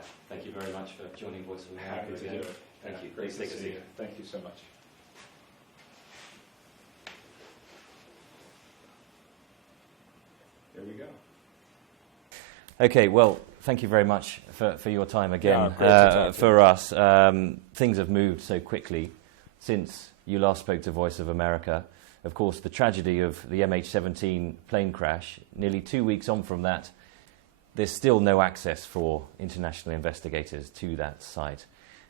Pyatt, thank you very much for joining Voice of America. Happy to do it. Thank you. Great to see you. Thank you so much. Here we go. Okay, well, thank you very much for your time again. For us. Things have moved so quickly since you last spoke to Voice of America. Of course, the tragedy of the MH17 plane crash, nearly 2 weeks on from that, there's still no access for international investigators to that site.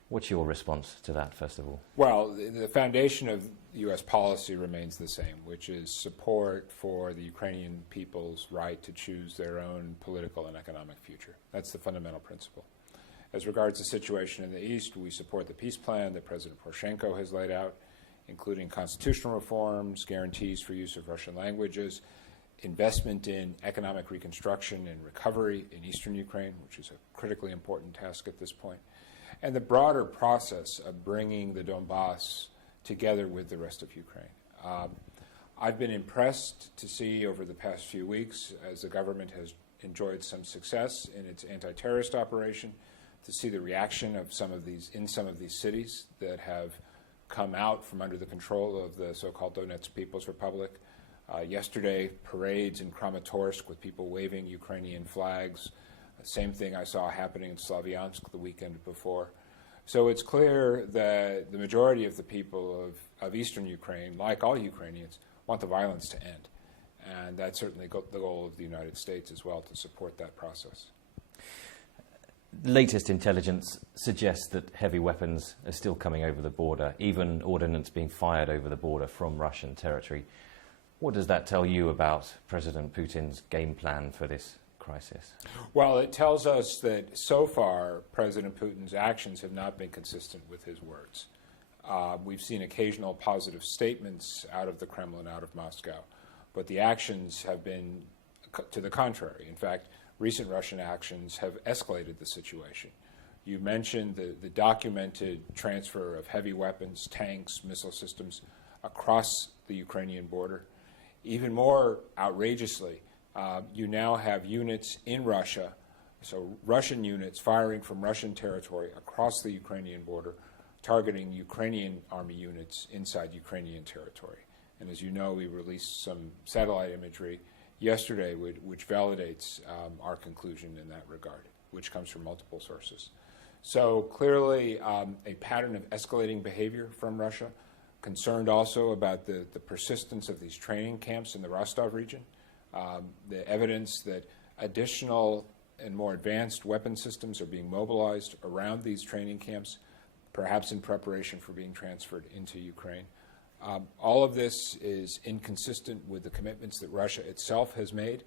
What's your response to that, first of all? Well, the foundation of U.S. policy remains the same, which is support for the Ukrainian people's right to choose their own political and economic future. That's the fundamental principle. As regards the situation in the East, we support the peace plan that President Poroshenko has laid out, including constitutional reforms, guarantees for use of Russian languages, investment in economic reconstruction and recovery in eastern Ukraine, which is a critically important task at this point, and the broader process of bringing the Donbass together with the rest of Ukraine. I've been impressed to see over the past few weeks, as the government has enjoyed some success in its anti-terrorist operation, to see the reaction of some of these cities that have come out from under the control of the so-called Donetsk People's Republic. Yesterday, parades in Kramatorsk with people waving Ukrainian flags. Same thing I saw happening in Slavyansk the weekend before. So it's clear that the majority of the people of eastern Ukraine, like all Ukrainians, want the violence to end. And that's certainly the goal of the United States as well, to support that process. The latest intelligence suggests that heavy weapons are still coming over the border, even ordnance being fired over the border from Russian territory. What does that tell you about President Putin's game plan for this crisis? Well, it tells us that so far President Putin's actions have not been consistent with his words. We've seen occasional positive statements out of the Kremlin, out of Moscow, but the actions have been to the contrary. In fact, recent Russian actions have escalated the situation. You mentioned the documented transfer of heavy weapons, tanks, missile systems across the Ukrainian border. Even more outrageously, you now have units in Russia, so Russian units firing from Russian territory across the Ukrainian border, targeting Ukrainian army units inside Ukrainian territory. And as you know, we released some satellite imagery yesterday which validates our conclusion in that regard, which comes from multiple sources. So clearly a pattern of escalating behavior from Russia, concerned also about the persistence of these training camps in the Rostov region, the evidence that additional and more advanced weapon systems are being mobilized around these training camps, perhaps in preparation for being transferred into Ukraine. All of this is inconsistent with the commitments that Russia itself has made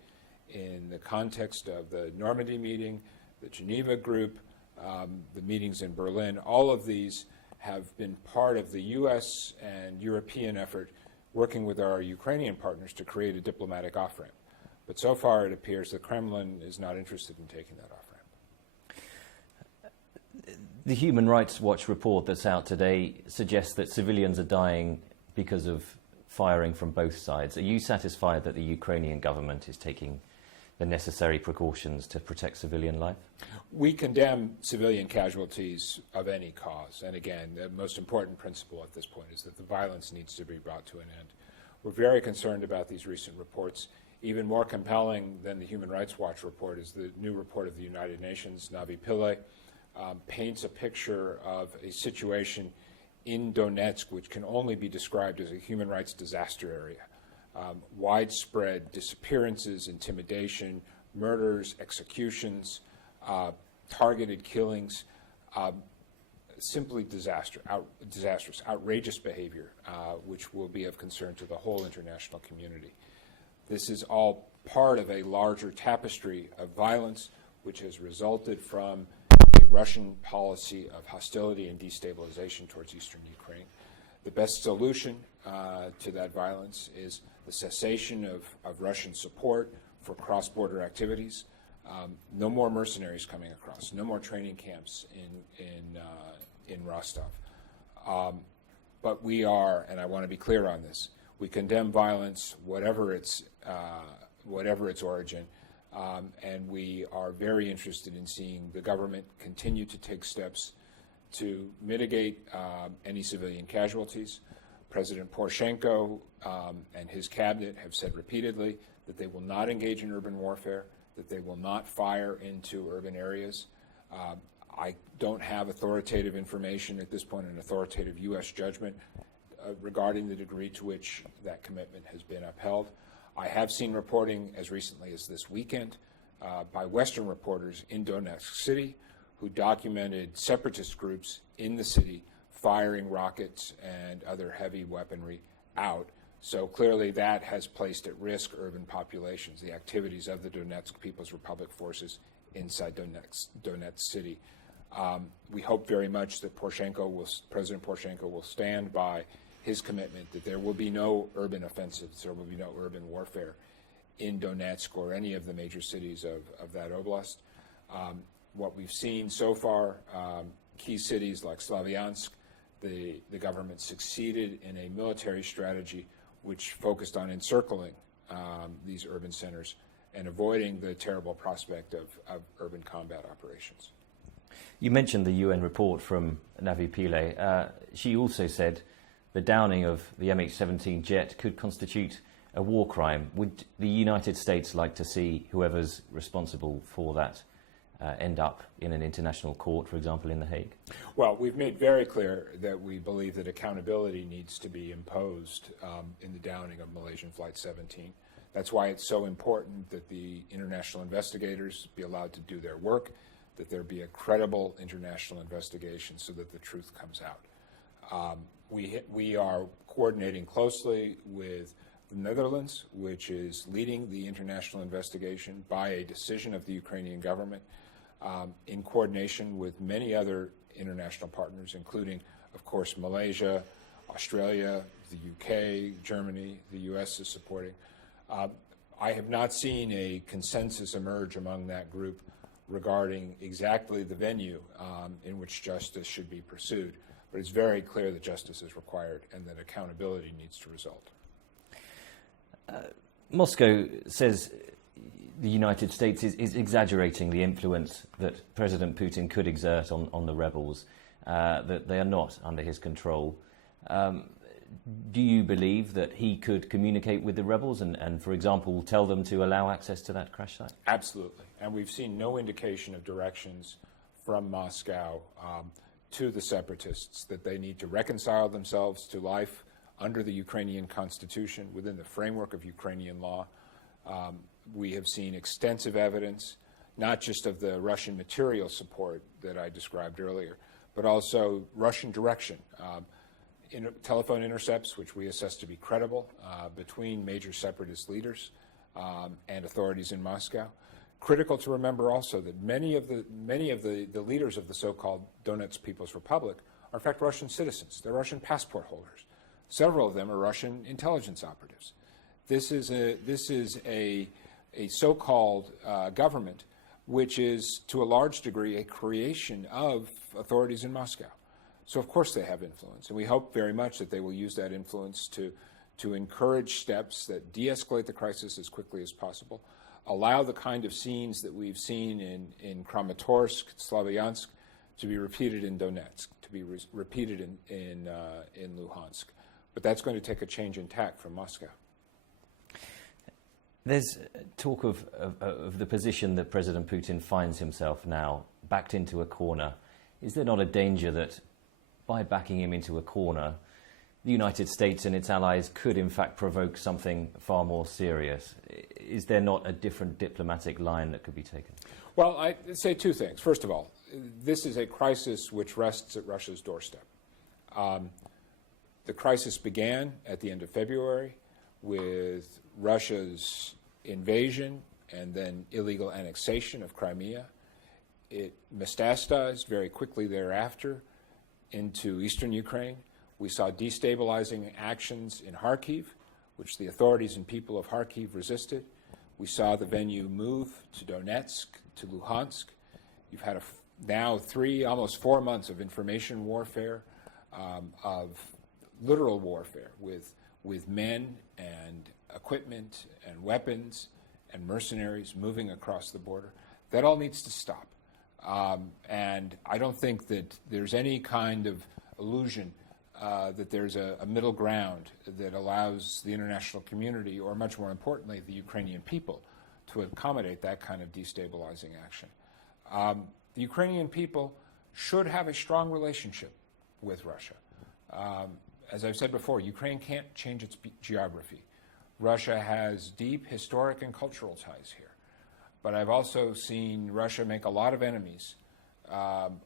in the context of the Normandy meeting, the Geneva group, the meetings in Berlin. All of these have been part of the U.S. and European effort working with our Ukrainian partners to create a diplomatic off-ramp. But so far it appears the Kremlin is not interested in taking that off-ramp. The Human Rights Watch report that's out today suggests that civilians are dying because of firing from both sides. Are you satisfied that the Ukrainian government is taking the necessary precautions to protect civilian life? We condemn civilian casualties of any cause. And again, the most important principle at this point is that the violence needs to be brought to an end. We're very concerned about these recent reports. Even more compelling than the Human Rights Watch report is the new report of the United Nations, Navi Pillay, paints a picture of a situation in Donetsk which can only be described as a human rights disaster area. Widespread disappearances, intimidation, murders, executions, targeted killings, simply disastrous, outrageous behavior, which will be of concern to the whole international community. This is all part of a larger tapestry of violence which has resulted from a Russian policy of hostility and destabilization towards eastern Ukraine. The best solution to that violence is the cessation of Russian support for cross-border activities. No more mercenaries coming across. No more training camps in Rostov. But we are, and I want to be clear on this, we condemn violence, whatever its origin. And we are very interested in seeing the government continue to take steps to mitigate any civilian casualties. President Poroshenko and his cabinet have said repeatedly that they will not engage in urban warfare, that they will not fire into urban areas. I don't have authoritative information at this point, an authoritative U.S. judgment regarding the degree to which that commitment has been upheld. I have seen reporting as recently as this weekend by Western reporters in Donetsk City who documented separatist groups in the city firing rockets and other heavy weaponry out. So clearly that has placed at risk urban populations, the activities of the Donetsk People's Republic forces inside Donetsk City. We hope very much that President Poroshenko will stand by his commitment that there will be no urban offensives, there will be no urban warfare in Donetsk or any of the major cities of that oblast. What we've seen so far, key cities like Slavyansk, the government succeeded in a military strategy which focused on encircling these urban centers and avoiding the terrible prospect of urban combat operations. You mentioned the UN report from Navi Pillay. She also said the downing of the MH17 jet could constitute a war crime. Would the United States like to see whoever's responsible for that end up in an international court, for example, in The Hague? Well, we've made very clear that we believe that accountability needs to be imposed in the downing of Malaysian Flight 17. That's why it's so important that the international investigators be allowed to do their work, that there be a credible international investigation so that the truth comes out. We are coordinating closely with the Netherlands, which is leading the international investigation by a decision of the Ukrainian government, in coordination with many other international partners, including, of course, Malaysia, Australia, the UK, Germany, the US is supporting. I have not seen a consensus emerge among that group regarding exactly the venue in which justice should be pursued, but it's very clear that justice is required and that accountability needs to result. Moscow says the United States is exaggerating the influence that President Putin could exert on the rebels, that they are not under his control. Do you believe that he could communicate with the rebels and, for example, tell them to allow access to that crash site? Absolutely. And we've seen no indication of directions from Moscow to the separatists that they need to reconcile themselves to life under the Ukrainian constitution within the framework of Ukrainian law. We have seen extensive evidence, not just of the Russian material support that I described earlier, but also Russian direction. Telephone intercepts, which we assess to be credible, between major separatist leaders and authorities in Moscow. Critical to remember also that many of the leaders of the so-called Donetsk People's Republic are in fact Russian citizens. They're Russian passport holders. Several of them are Russian intelligence operatives. This is a so-called government which is to a large degree a creation of authorities in Moscow. So of course they have influence, and we hope very much that they will use that influence to encourage steps that de-escalate the crisis as quickly as possible, allow the kind of scenes that we've seen in Kramatorsk, Slavyansk, to be repeated in Donetsk, to be repeated in Luhansk. But that's going to take a change in tack from Moscow. There's talk of the position that President Putin finds himself now, backed into a corner. Is there not a danger that by backing him into a corner, the United States and its allies could in fact provoke something far more serious? Is there not a different diplomatic line that could be taken? Well, I'd say two things. First of all, this is a crisis which rests at Russia's doorstep. The crisis began at the end of February with Russia's invasion and then illegal annexation of Crimea. It metastasized very quickly thereafter into eastern Ukraine. We saw destabilizing actions in Kharkiv, which the authorities and people of Kharkiv resisted. We saw the venue move to Donetsk, to Luhansk. You've had now almost 4 months of information warfare, of literal warfare with men and equipment and weapons and mercenaries moving across the border. That all needs to stop. And I don't think that there's any kind of illusion that there's a middle ground that allows the international community, or much more importantly, the Ukrainian people, to accommodate that kind of destabilizing action. The Ukrainian people should have a strong relationship with Russia. As I've said before, Ukraine can't change its geography. Russia has deep historic and cultural ties here. But I've also seen Russia make a lot of enemies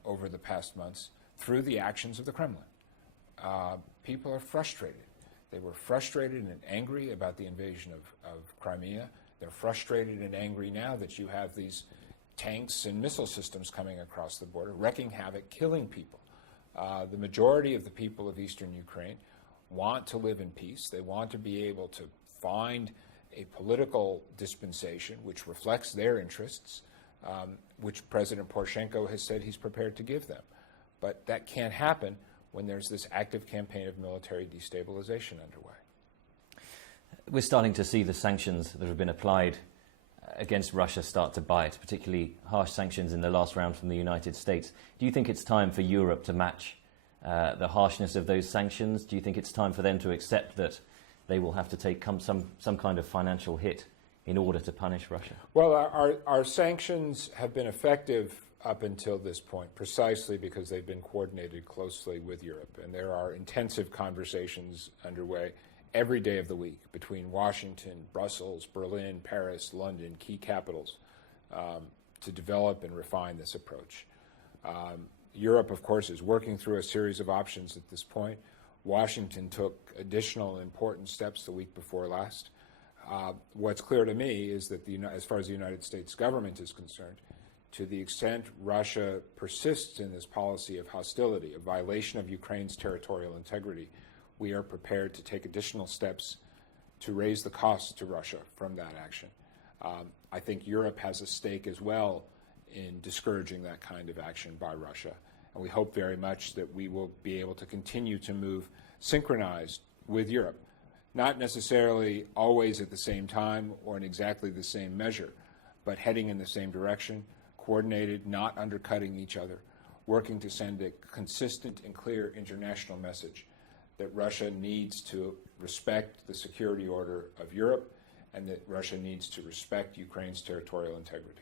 over the past months through the actions of the Kremlin. People are frustrated. They were frustrated and angry about the invasion of Crimea. They're frustrated and angry now that you have these tanks and missile systems coming across the border, wreaking havoc, killing people. The majority of the people of eastern Ukraine want to live in peace. They want to be able to find a political dispensation which reflects their interests, which President Poroshenko has said he's prepared to give them. But that can't happen when there's this active campaign of military destabilization underway. We're starting to see the sanctions that have been applied against Russia start to bite, particularly harsh sanctions in the last round from the United States. Do you think it's time for Europe to match the harshness of those sanctions? Do you think it's time for them to accept that they will have to take some kind of financial hit in order to punish Russia? Well, our sanctions have been effective up until this point, precisely because they've been coordinated closely with Europe. And there are intensive conversations underway every day of the week between Washington, Brussels, Berlin, Paris, London, key capitals, to develop and refine this approach. Europe, of course, is working through a series of options at this point. Washington took additional important steps the week before last. What's clear to me is that as far as the United States government is concerned, to the extent Russia persists in this policy of hostility, a violation of Ukraine's territorial integrity, we are prepared to take additional steps to raise the costs to Russia from that action. I think Europe has a stake as well in discouraging that kind of action by Russia. And we hope very much that we will be able to continue to move synchronized with Europe, not necessarily always at the same time or in exactly the same measure, but heading in the same direction, coordinated, not undercutting each other, working to send a consistent and clear international message that Russia needs to respect the security order of Europe and that Russia needs to respect Ukraine's territorial integrity.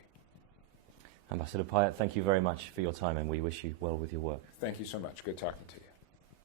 Ambassador Pyatt, thank you very much for your time, and we wish you well with your work. Thank you so much. Good talking to you.